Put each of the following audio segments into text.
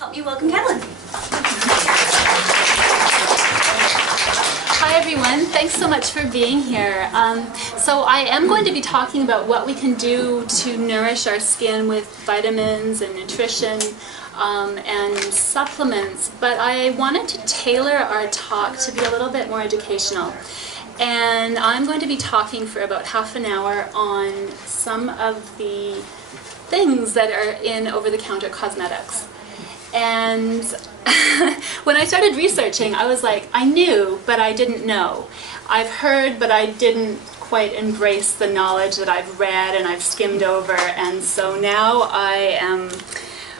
Help me welcome Katolen. Hi everyone, thanks so much for being here. So I am going to be talking about what we can do to nourish our skin with vitamins and nutrition and supplements, but I wanted to tailor our talk to be a little bit more educational. And I'm going to be talking for about half an hour on some of the things that are in over-the-counter cosmetics. And when I started researching, I was like, I knew, but I didn't know. I've heard, but I didn't quite embrace the knowledge that I've read and I've skimmed over. And so now I am,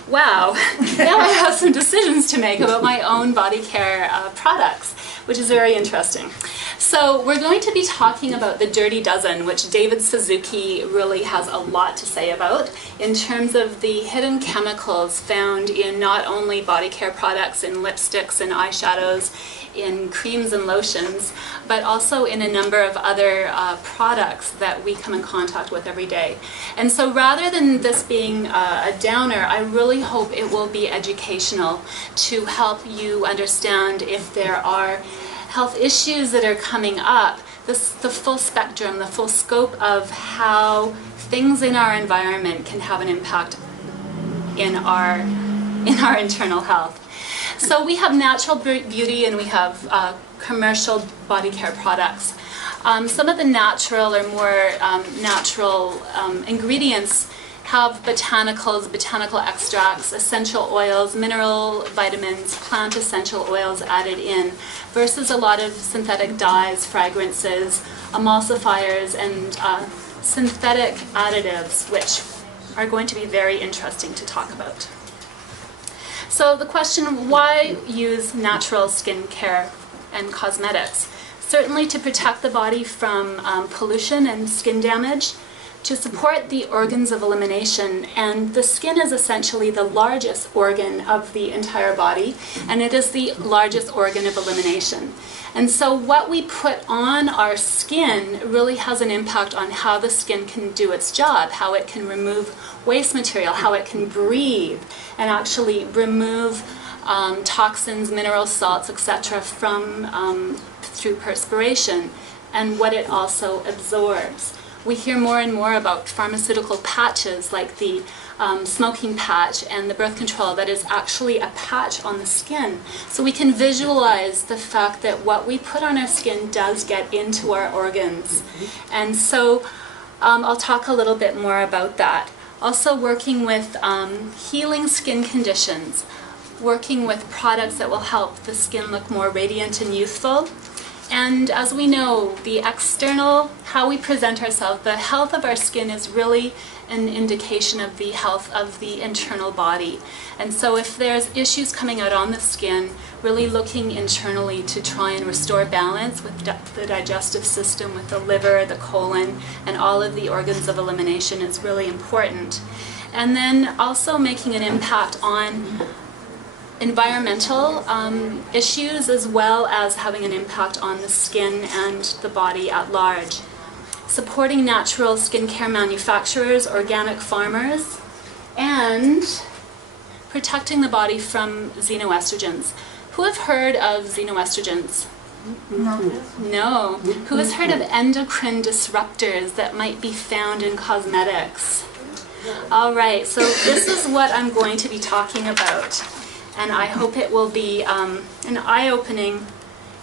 wow, now I have some decisions to make about my own body care products, which is very interesting. So we're going to be talking about the dirty dozen, which David Suzuki really has a lot to say about in terms of the hidden chemicals found in not only body care products, in lipsticks and eyeshadows, in creams and lotions, but also in a number of other products that we come in contact with every day. And so rather than this being a downer, I really hope it will be educational to help you understand if there are health issues that are coming up, the full spectrum, the full scope of how things in our environment can have an impact in our internal health. So we have natural beauty and we have commercial body care products. Some of the natural or more natural ingredients have botanical extracts, essential oils, mineral vitamins, plant essential oils added in, versus a lot of synthetic dyes, fragrances, emulsifiers, and synthetic additives, which are going to be very interesting to talk about. So the question, why use natural skincare and cosmetics? Certainly to protect the body from pollution and skin damage, to support the organs of elimination, and the skin is essentially the largest organ of the entire body, and it is the largest organ of elimination. And so what we put on our skin really has an impact on how the skin can do its job, how it can remove waste material, how it can breathe, and actually remove toxins, mineral salts, etc. from through perspiration, and what it also absorbs. We hear more and more about pharmaceutical patches like the smoking patch and the birth control that is actually a patch on the skin. So we can visualize the fact that what we put on our skin does get into our organs. And so I'll talk a little bit more about that. Also working with healing skin conditions, working with products that will help the skin look more radiant and youthful. And as we know, the external, how we present ourselves, the health of our skin is really an indication of the health of the internal body. And so if there's issues coming out on the skin, really looking internally to try and restore balance with the digestive system, with the liver, the colon, and all of the organs of elimination is really important. And then also making an impact on environmental issues, as well as having an impact on the skin and the body at large. Supporting natural skincare manufacturers, organic farmers, and protecting the body from xenoestrogens. Who have heard of xenoestrogens? No. Who has heard of endocrine disruptors that might be found in cosmetics? All right, so this is what I'm going to be talking about. And I hope it will be an eye-opening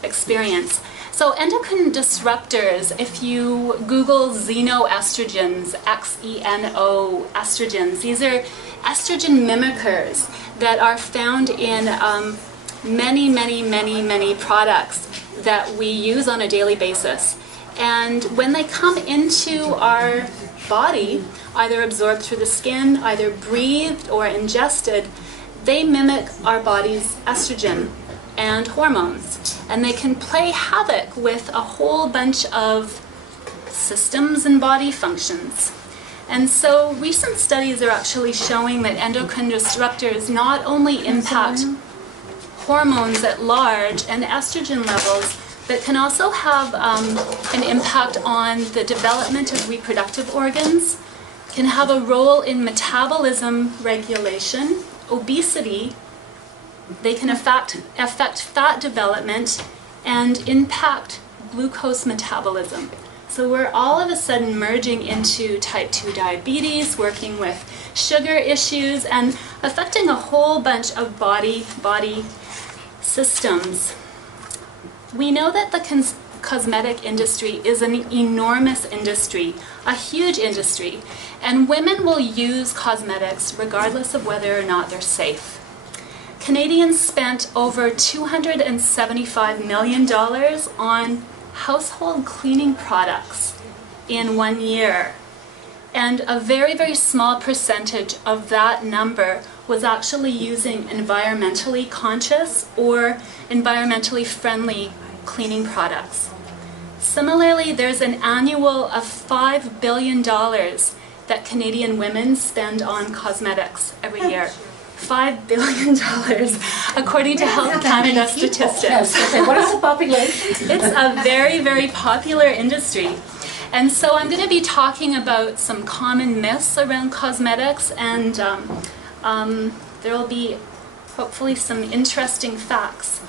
experience. So endocrine disruptors, if you Google xenoestrogens, X-E-N-O, estrogens, these are estrogen mimickers that are found in many products that we use on a daily basis. And when they come into our body, either absorbed through the skin, either breathed or ingested, they mimic our body's estrogen and hormones, and they can play havoc with a whole bunch of systems and body functions. And so recent studies are actually showing that endocrine disruptors not only impact hormones at large and estrogen levels, but can also have an impact on the development of reproductive organs, can have a role in metabolism regulation, obesity, They can affect fat development and impact glucose metabolism. So we're all of a sudden merging into type 2 diabetes, working with sugar issues, and affecting a whole bunch of body systems. We know that the cosmetic industry is an enormous industry, a huge industry, and women will use cosmetics regardless of whether or not they're safe. Canadians spent over $275 million on household cleaning products in 1 year. And a very, very small percentage of that number was actually using environmentally conscious or environmentally friendly cleaning products. Similarly, there's an annual of $5 billion that Canadian women spend on cosmetics every year. $5 billion, according to Health Canada statistics. What is the population? It's a very, very popular industry. And so I'm going to be talking about some common myths around cosmetics, and there will be hopefully some interesting facts.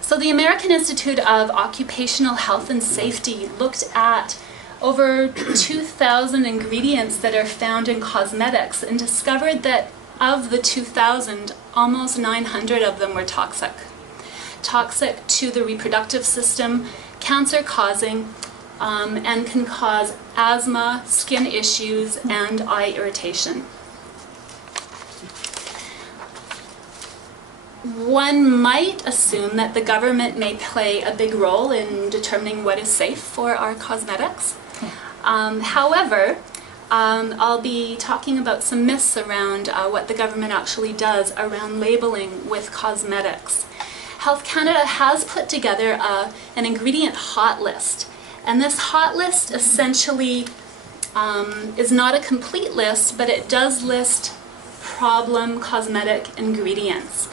So the American Institute of Occupational Health and Safety looked at over 2,000 ingredients that are found in cosmetics and discovered that of the 2,000, almost 900 of them were toxic. Toxic to the reproductive system, cancer-causing, and can cause asthma, skin issues, and eye irritation. One might assume that the government may play a big role in determining what is safe for our cosmetics. However, I'll be talking about some myths around what the government actually does around labeling with cosmetics. Health Canada has put together an ingredient hot list, and this hot list essentially is not a complete list, but it does list problem cosmetic ingredients.